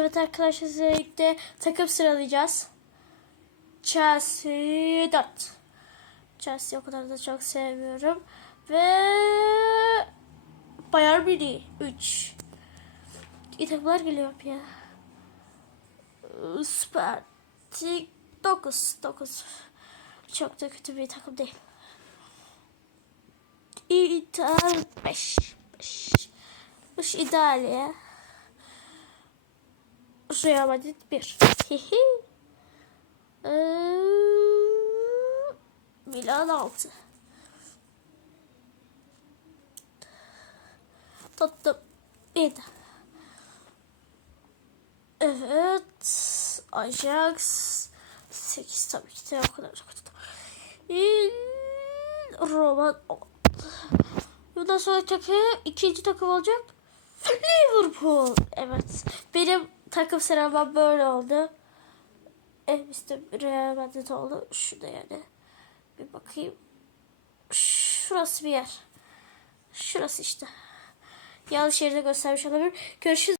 Evet arkadaşlar size birlikte takım sıralayacağız. Chelsea 4. Chelsea o kadar da çok sevmiyorum. Ve Bayern Münih 3. İyi takımlar geliyor ya. Süper. 9. 9. Çok da kötü bir takım değil. İtal 5. 5. 5 ideal ya. Real Madrid 1. Hihi. Ee, Milan 6. Tottenham 7. Evet. Ajax 8 tabii ki de o kadar çok Roma 10. Bundan sonra takım ikinci takım olacak. Liverpool. Evet. Benim takım sıralamam böyle oldu. En üstte Real Madrid oldu. Şu da yani. Bir bakayım. Şurası bir yer. Şurası işte. Yanlış yerde göstermiş olabilir. Görüşürüz.